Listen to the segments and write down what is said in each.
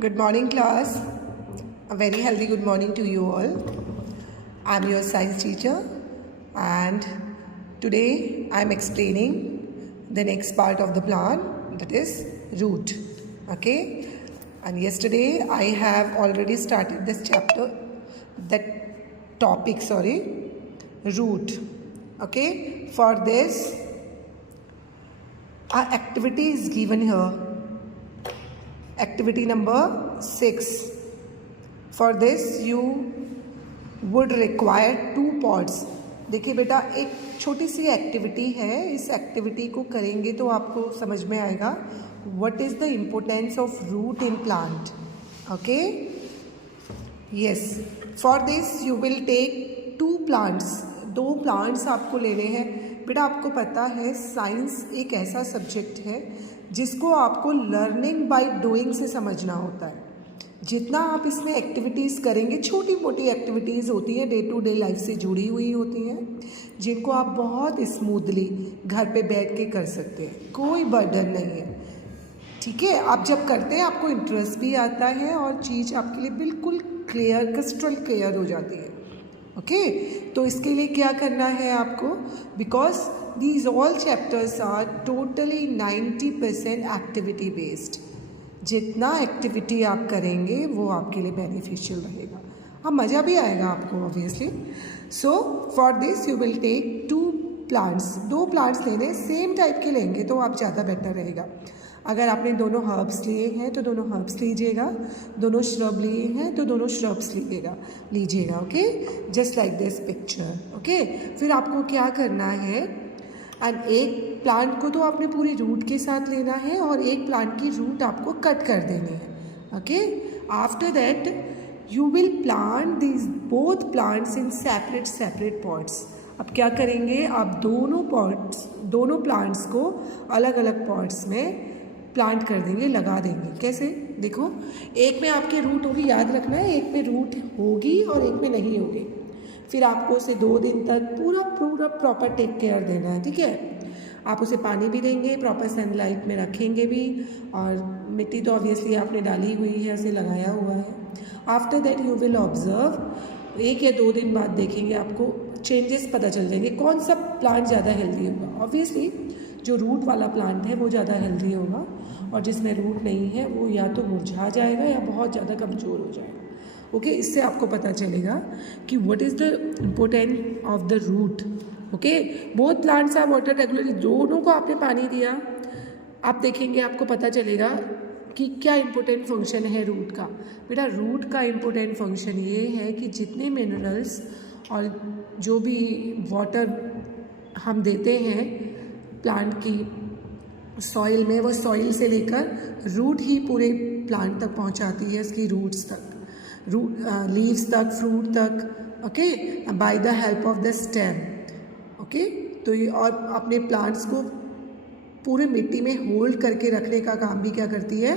Good morning, class. A very healthy good morning to you all. I'm your science teacher, and today I'm explaining the next part of the plan, that is root. Okay, and yesterday I have already started this chapter, root. Okay, for this, our activity is given here. Activity number 6. For this you would require 2 pots. देखिए बेटा, एक छोटी सी activity है. इस activity को करेंगे तो आपको समझ में आएगा what is the importance of root in plant. Okay, yes. For this you will take 2 plants. 2 plants आपको लेने हैं. बेटा आपको पता है साइंस एक ऐसा सब्जेक्ट है जिसको आपको लर्निंग बाय डूइंग से समझना होता है. जितना आप इसमें एक्टिविटीज़ करेंगे, छोटी मोटी एक्टिविटीज़ होती हैं, डे टू डे लाइफ से जुड़ी हुई होती हैं, जिनको आप बहुत स्मूथली घर पे बैठ के कर सकते हैं. कोई बर्डन नहीं है. ठीक है, आप जब करते हैं आपको इंटरेस्ट भी आता है और चीज़ आपके लिए बिल्कुल क्लियर, क्रिस्टल क्लियर हो जाती है. ओके, तो इसके लिए क्या करना है आपको, because these all chapters are totally 90% activity based. जितना एक्टिविटी आप करेंगे वो आपके लिए बेनिफिशियल रहेगा. हाँ, मज़ा भी आएगा आपको obviously. So for this you will take 2 plants. 2 plants लेने, सेम टाइप के लेंगे तो आप ज़्यादा बेटर रहेगा. अगर आपने दोनों हर्ब्स लिए हैं तो दोनों हर्ब्स लीजिएगा, दोनों श्रब लिए हैं तो दोनों श्रब्स लीजिएगा. Okay, just like this picture. Okay, फिर आपको क्या करना है, एंड एक प्लांट को तो आपने पूरी रूट के साथ लेना है और एक प्लांट की रूट आपको कट कर देनी है. Okay, after that you will plant these both plants in separate pots. अब क्या करेंगे, आप दोनों प्लांट्स को अलग अलग पॉट्स में प्लांट कर देंगे, लगा देंगे. कैसे, देखो, एक में आपकी रूट होगी, याद रखना है, एक में रूट होगी और एक में नहीं होगी. फिर आपको उसे 2 दिन तक पूरा प्रॉपर टेक केयर देना है. ठीक है, आप उसे पानी भी देंगे, प्रॉपर सनलाइट में रखेंगे भी, और मिट्टी तो ऑब्वियसली आपने डाली हुई है, उसे लगाया हुआ है. After that you will observe, 1 या 2 दिन बाद देखेंगे आपको चेंजेस पता चल जाएंगे. कौन सा प्लांट ज़्यादा हेल्दी होगा. ऑब्वियसली जो रूट वाला प्लांट है वो ज़्यादा हेल्दी होगा, और जिसमें रूट नहीं है वो या तो मुरझा जाएगा या बहुत ज़्यादा कमज़ोर हो जाएगा. ओके, इससे आपको पता चलेगा कि what is the important of the root. Okay, both plants are water regularly. दोनों को आपने पानी दिया, आप देखेंगे आपको पता चलेगा कि क्या इम्पोर्टेंट फंक्शन है रूट का. बेटा रूट का इम्पोर्टेंट फंक्शन ये है कि जितने मिनरल्स और जो भी वाटर हम देते हैं प्लांट की सॉइल में, वो सॉइल से लेकर रूट ही पूरे प्लांट तक पहुंचाती है, उसकी रूट्स तक, लीव्स तक, फ्रूट तक. Okay, bye the help of the stem. Okay, तो ये और अपने प्लांट्स को पूरे मिट्टी में होल्ड करके रखने का काम भी क्या करती है,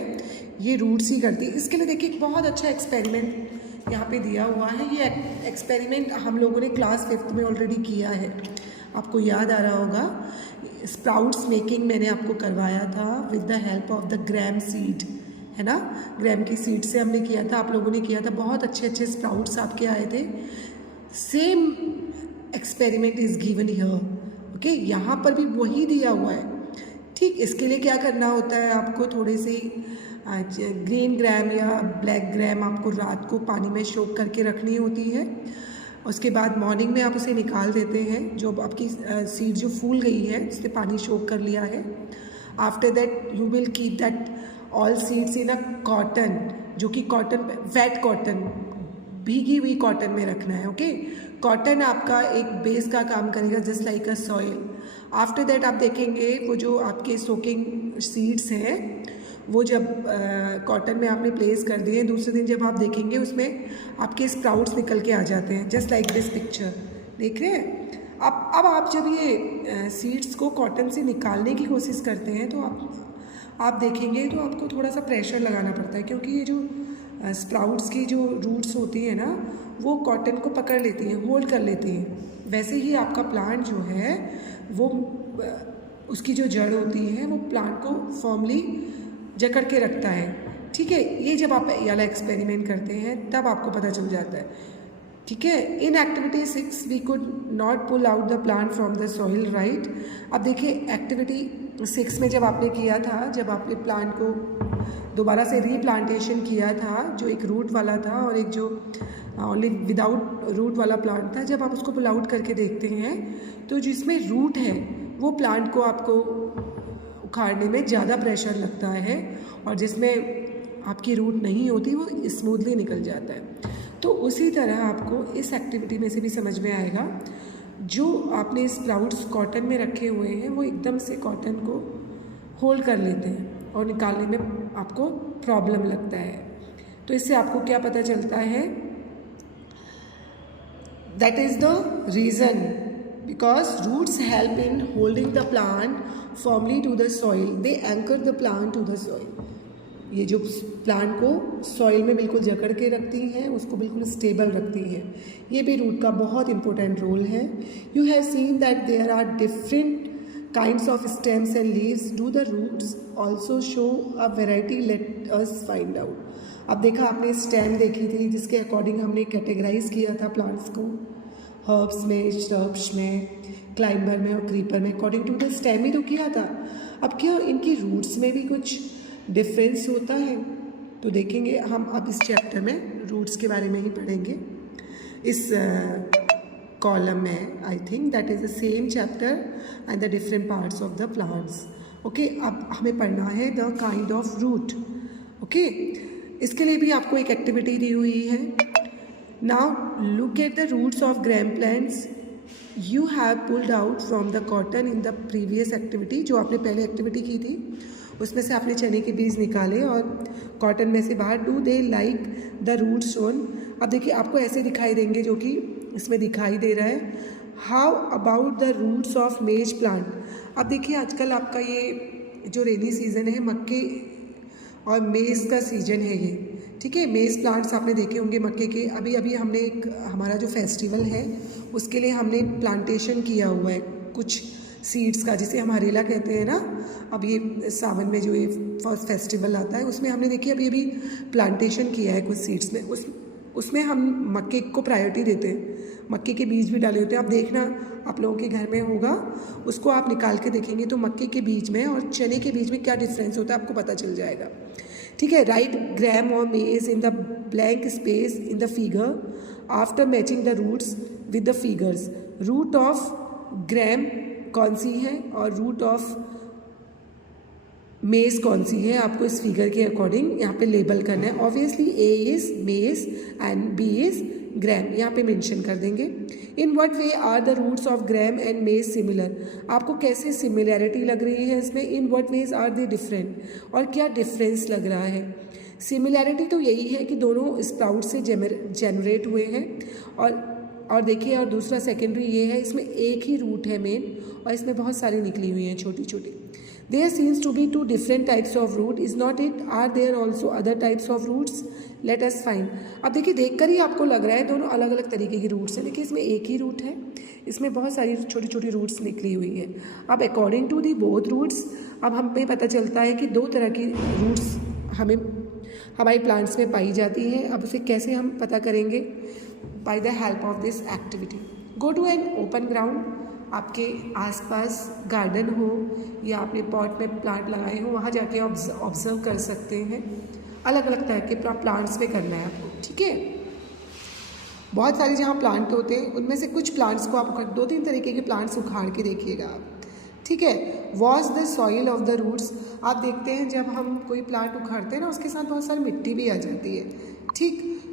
ये रूट्स ही करती है. इसके लिए देखिए एक बहुत अच्छा एक्सपेरिमेंट यहाँ पे दिया हुआ है. ये एक्सपेरिमेंट हम लोगों ने क्लास 5th में ऑलरेडी किया है. आपको याद आ रहा होगा, स्प्राउट्स मेकिंग मैंने आपको करवाया था with the help of the gram seed, है ना. ग्रैम की सीड से हमने किया था, आप लोगों ने किया था. बहुत अच्छे स्प्राउट्स आपके आए थे. Same experiment is given here. Okay, यहाँ पर भी वही दिया हुआ है. ठीक, इसके लिए क्या करना होता है, आपको थोड़े से ग्रीन ग्रैम या ब्लैक ग्रैम आपको रात को पानी में सोक करके रखनी होती है. उसके बाद मॉर्निंग में आप उसे निकाल देते हैं. जो आपकी सीड जो फूल गई है, उससे पानी सोक कर लिया है. After that you will keep that all seeds in a cotton, जो कि कॉटन, वेट कॉटन, भीगी हुई कॉटन में रखना है. ओके, कॉटन आपका एक बेस का काम करेगा, just like a soil. After that आप देखेंगे वो जो आपके सोकिंग सीड्स हैं वो जब कॉटन में आपने प्लेस कर दिए, दूसरे दिन जब आप देखेंगे उसमें आपके स्प्राउट्स निकल के आ जाते हैं, जस्ट लाइक दिस पिक्चर. देख रहे हैं अब आप जब ये सीड्स को कॉटन से निकालने की कोशिश करते हैं तो आप देखेंगे तो आपको थोड़ा सा प्रेशर लगाना पड़ता है, क्योंकि ये जो स्प्राउट्स की जो रूट्स होती हैं ना, वो कॉटन को पकड़ लेती हैं, होल्ड कर लेती हैं. वैसे ही आपका प्लांट जो है वो उसकी जो जड़ होती है वो प्लांट को फॉर्मली जकड़ के रखता है. ठीक है, ये जब आप ये वाला एक्सपेरिमेंट करते हैं तब आपको पता चल जाता है। ठीक है, in activity 6 we could not pull out the plant from the soil, right. अब देखिए एक्टिविटी 6 में जब आपने किया था, जब आपने प्लांट को दोबारा से रीप्लांटेशन किया था, जो एक रूट वाला था और एक जो ओनली विदाउट रूट वाला प्लांट था, जब आप उसको पुल आउट करके देखते हैं तो जिसमें रूट है वो प्लांट को आपको उखाड़ने में ज़्यादा प्रेशर लगता है, और जिसमें आपकी रूट नहीं होती वो स्मूथली निकल जाता है। तो उसी तरह आपको इस एक्टिविटी में से भी समझ में आएगा, जो आपने स्प्राउट्स कॉटन में रखे हुए हैं वो एकदम से कॉटन को होल्ड कर लेते हैं और निकालने में आपको प्रॉब्लम लगता है। तो इससे आपको क्या पता चलता है, that is the reason because roots help in holding the plant firmly to the soil, they anchor the plant to the soil. ये जो प्लांट को सॉइल में बिल्कुल जकड़ के रखती हैं, उसको बिल्कुल स्टेबल रखती हैं। ये भी रूट का बहुत इंपॉर्टेंट रोल है। You have seen that there are different kinds of stems and leaves, do the roots also show a variety, let us find out. अब देखा आपने स्टेम देखी थी जिसके अकॉर्डिंग हमने कैटेगराइज किया था प्लांट्स को, हर्ब्स में, श्रब्स में, क्लाइंबर में और क्रीपर में, अकॉर्डिंग टू द स्टेम ही तो किया था। अब क्या इनकी रूट्स में भी कुछ डिफरेंस होता है, तो देखेंगे हम अब इस चैप्टर में रूट्स के बारे में ही पढ़ेंगे। इस कॉलम में I think that is the same chapter and the different parts of the plants. Okay, अब हमें पढ़ना है the kind of root. Okay, इसके लिए भी आपको एक एक्टिविटी दी हुई है। Now look at the roots of gram plants you have pulled out from the cotton in the previous activity. जो आपने पहले एक्टिविटी की थी उसमें से आपने चने के बीज निकाले और कॉटन में से बाहर। Do they like the root shown. अब देखिए आपको ऐसे दिखाई देंगे जो कि इसमें दिखाई दे रहा है। How about the roots of maize plant. अब देखिए आजकल आपका ये जो रेनी सीज़न है, मक्के और मेज़ का सीजन है ये, ठीक है। मेज़ प्लांट्स आपने देखे होंगे मक्के के। अभी अभी हमने एक हमारा जो फेस्टिवल है उसके लिए हमने प्लांटेशन किया हुआ है कुछ सीड्स का, जिसे हम हरेला कहते हैं ना। अब ये सावन में जो ये फर्स्ट फेस्टिवल आता है उसमें हमने देखिए अभी अभी प्लांटेशन किया है कुछ सीड्स में। उसमें हम मक्के को प्रायोरिटी देते हैं, मक्के के बीज भी डाले होते हैं। आप देखना आप लोगों के घर में होगा, उसको आप निकाल के देखेंगे तो मक्के के बीज में और चने के बीज में क्या डिफरेंस होता है आपको पता चल जाएगा, ठीक है। राइट ग्राम और maze in the blank space in the figure after matching the roots with the figures. Root of gram कौन सी है और रूट ऑफ मेज़ कौन सी है, आपको इस फिगर के अकॉर्डिंग यहाँ पे लेबल करना है। Obviously A is maize and B is gram, यहाँ पे मेंशन कर देंगे। In what way are the roots of gram and maize similar. आपको कैसे सिमिलैरिटी लग रही है इसमें, in what ways are they different, और क्या डिफरेंस लग रहा है। सिमिलैरिटी तो यही है कि दोनों स्प्राउट से जनरेट हुए हैं, और देखिए और दूसरा सेकेंडरी ये है इसमें एक ही रूट है मेन और इसमें बहुत सारी निकली हुई हैं छोटी छोटी। There seems to be two different types of root, is not it? Are there also other types of roots? Let us find. अब देखिए देखकर ही आपको लग रहा है दोनों अलग अलग तरीके की रूट्स हैं। देखिए इसमें एक ही रूट है, इसमें बहुत सारी छोटी छोटी रूट्स निकली हुई हैं। अब according to the both roots अब हमें पता चलता है कि दो तरह की रूट्स हमें हमारी प्लांट्स में पाई जाती हैं। अब उसे कैसे हम पता करेंगे, by the help of this activity. Go to an open ground, आपके आसपास गार्डन हो या आपने पॉट में प्लांट लगाए हो, वहाँ जाके ऑब्जर्व कर सकते हैं। अलग अलग तरह के प्लांट्स में करना है आपको, ठीक है। बहुत सारे जहाँ प्लांट होते हैं उनमें से कुछ प्लांट्स को आप 2-3 तरीके के प्लांट्स उखाड़ के देखिएगा आप, ठीक है। Wash the soil of the roots. आप देखते हैं जब हम कोई प्लांट उखाड़ते हैं ना उसके साथ बहुत सारी मिट्टी भी आ जाती है, ठीक।